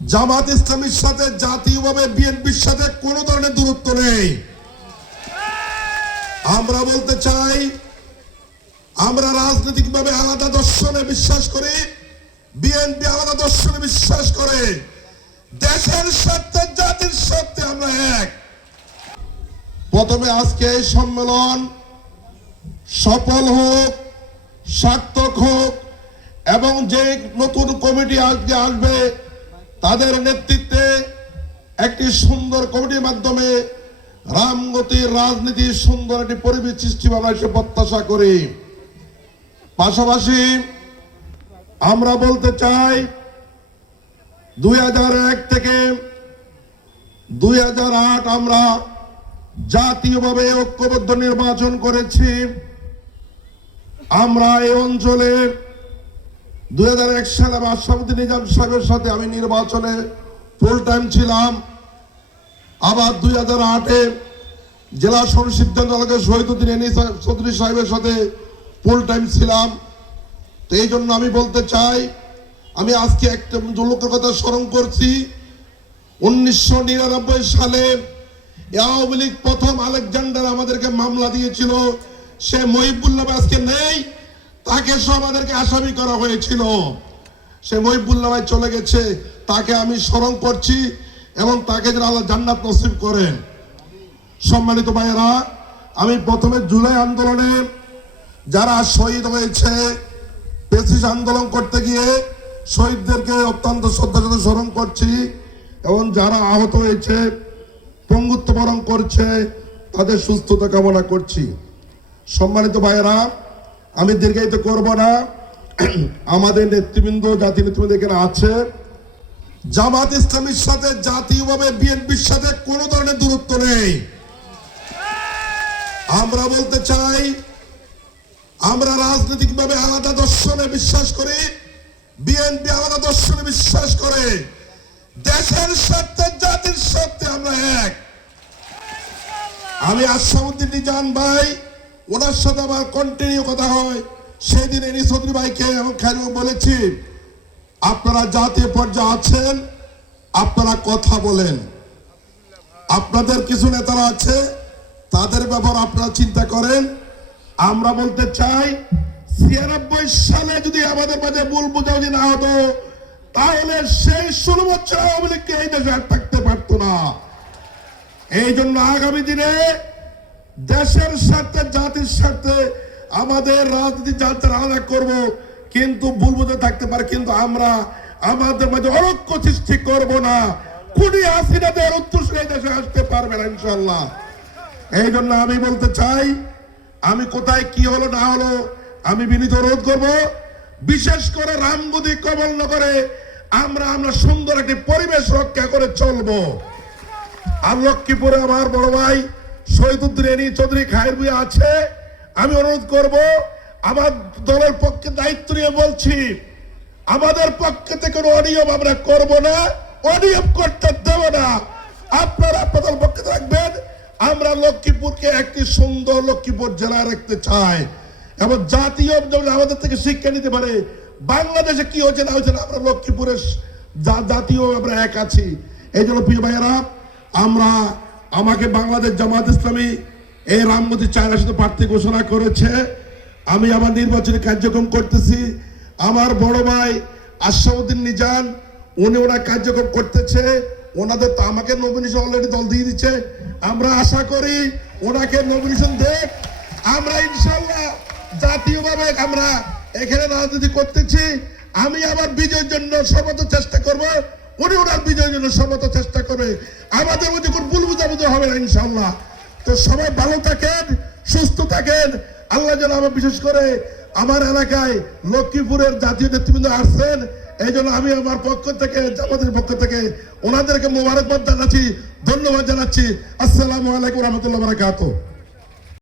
জামাত ইসলামীর সাথে, জাতীয়ভাবে বিএনপির সাথে কোনো ধরনের দূরত্ব নেই। আমরা বলতে চাই, আমরা রাজনৈতিকভাবে আলাদা দর্শনে বিশ্বাস করি, বিএনপি আলাদা দর্শনে বিশ্বাস করে। দেশের স্বার্থে, জাতির স্বার্থে আমরা এক। প্রথমে আজকে এই সম্মেলন সফল হোক, সার্থক হোক, এবং যে নতুন কমিটি আজকে আসবে তাদের নেতৃত্বে একটি সুন্দর কমিটির মাধ্যমে রামগতির রাজনীতির সুন্দর একটি পরিবেশ সৃষ্টি আমরা সে প্রত্যাশা করি। পাশাপাশি আমরা বলতে চাই, দুই হাজার এক থেকে দুই হাজার আট আমরা জাতীয়ভাবে ঐক্যবদ্ধ নির্বাচন করেছি। আমরা এই অঞ্চলে দুই হাজার এক সালে আমি নিজাম সাহেবের সাথে আমি নির্বাচনে ফুল টাইম ছিলাম। আবার দুই হাজার আটে জেলা সিদ্ধান্ত এলাকায় শহীদুদ্দিন এনি চৌধুরী সাহেবের সাথে ফুল টাইম ছিলাম। তো এই জন্য আমি বলতে চাই, আমি আজকে একটা লোকের কথা স্মরণ করছি। উনিশশো নিরানব্বই সালে আওয়ামী লীগ প্রথম আলেকজান্ডার আমাদেরকে মামলা দিয়েছিল। সে মহিবুল্লাহ আজকে নেই। তাকে সহ আমাদেরকে আসামি করা হয়েছিল। সে মহিবুল্লাহ চলে গেছে। তাকে আমি স্মরণ করছি এবং তাকে যেন আল্লাহ জান্নাত নসিব করেন। সম্মানিত ভাইয়েরা, আমি প্রথমে জুলাই আন্দোলনে যারা শহীদ হয়েছে পেসিস আন্দোলন করতে গিয়ে শহীদদেরকে অত্যন্ত শ্রদ্ধার সাথে স্মরণ করছি এবং যারা আহত হয়েছে, পঙ্গুত্ব বরণ করছে, তাদের সুস্থতা কামনা করছি। সম্মানিত ভাইয়েরা আমি দীর্ঘায়িত করব না। আমাদের নেতৃবৃন্দ জাতীয় নেতৃবৃন্দ এখানে আছে। জামাত ইসলামীর সাথে জাতীয়ভাবে বিএনপির সাথে কোনো ধরনের দূরত্ব নেই। আমরা বলতে চাই, আমরা রাজনৈতিকভাবে আলাদা দর্শনে বিশ্বাস করি, বিএনপি আলাদা দর্শনে বিশ্বাস করে। দেশের স্বার্থে, জাতির স্বার্থে আমরা এক। আমি আশাউদ্দিন নিজান ভাই ওনার সাথে আমার কন্টিনিউ কথা হয়। সেদিন এনি চৌধুরী ভাইকে এবং বলেছি, আপনারা জাতীয় পর্যায়ে আছেন, আপনারা কথা বলেন। আপনাদের কিছু নেতারা আছে, তাদের ব্যাপার আপনারা চিন্তা করেন। আমরা বলতে চাই, ছিয়ানব্বই সালে যদি আমাদের মাঝে ভুল বোঝাবুঝি না হতো, তাহলে সেই ষোলো বছর আওয়ামী লীগকে এই দেশে থাকতে পারতো না। এই জন্য আগামী দিনে দেশের স্বার্থে, জাতির স্বার্থে আমাদের রাজনীতি যাত্রা আলাদা করব, কিন্তু ভুল বুঝে থাকতে পারে, কিন্তু আমরা আমাদের মাঝে অরক্ষ সৃষ্টি করব না। কুড়ি উত্তর এই দেশে আসতে পারবে না ইনশাল্লাহ এই জন্য আমি বলতে চাই, আমি কোথায় কি হলো, না হলো, আমি বিনীত রোধ করব, বিশেষ করে রামগদি নগরে আমরা আমরা সুন্দর একটি পরিবেশ রক্ষা করে চলবো। আর লক্ষ্মীপুরে আমার বড় ভাই শহীদুদ্দিন এনি চৌধুরী খায়ের বই আছে। আমি অনুরোধ করব, আমার দলের পক্ষে দায়িত্ব নিয়ে বলছি, আমাদের পক্ষে থেকে কোনো অনিয়ম আমরা করব না, অনিয়ম করতে দেব না। আপনারা আপনাদের পক্ষে রাখবেন। আমরা লক্ষ্মীপুরকে একটি সুন্দর লক্ষ্মীপুর জেলায় রাখতে চাই। এবং জাতীয় যেমন আমাদের থেকে শিক্ষা নিতে পারে। বাংলাদেশে কি হচ্ছে না হচ্ছে না আমরা লক্ষ্মীপুরের জাতীয় আমরা এক আছি। এই জন্য প্রিয় ভাইয়েরা, আমরা আমাকে বাংলাদেশ জামাত ইসলামী এই রামমতি চায়না সাথে প্রার্থী ঘোষণা করেছে। আমি আমার নির্বাচনী কার্যক্রম করতেছি। আমার বড় ভাই আশাউদ্দিন নিজান উনি ওনার কার্যক্রম করতেছে। ওনাদের তো আমাকে নমিনেশন অলরেডি দল দিয়ে দিচ্ছে। আমরা আশা করি ওনাকে নমিনেশন দেখ। আমরা ইনশাল্লাহ জাতীয়ভাবে আমরা এখানে রাজনীতি করতেছি। আমি আবার বিজয়ের জন্য সর্বত চেষ্টা করব। উনি ওনার বিজয়ের জন্য সর্বত চেষ্টা করবে। আমাদের মধ্যে কোনো ভুল বুঝাবুঝি হবে না ইনশাল্লাহ তো সবাই ভালো থাকেন, সুস্থ থাকেন। আল্লাহ যেন আমার বিশেষ করে আমার এলাকায় লক্ষ্মীপুরের জাতীয় নেতৃবৃন্দ আসছেন এই জন্য আমি আমার পক্ষ থেকে, জামাতের পক্ষ থেকে ওনাদেরকে মোবারকবাদ জানাচ্ছি, ধন্যবাদ জানাচ্ছি। আসসালামু আলাইকুম রহমতুল্লাহ বারাকাতুহ।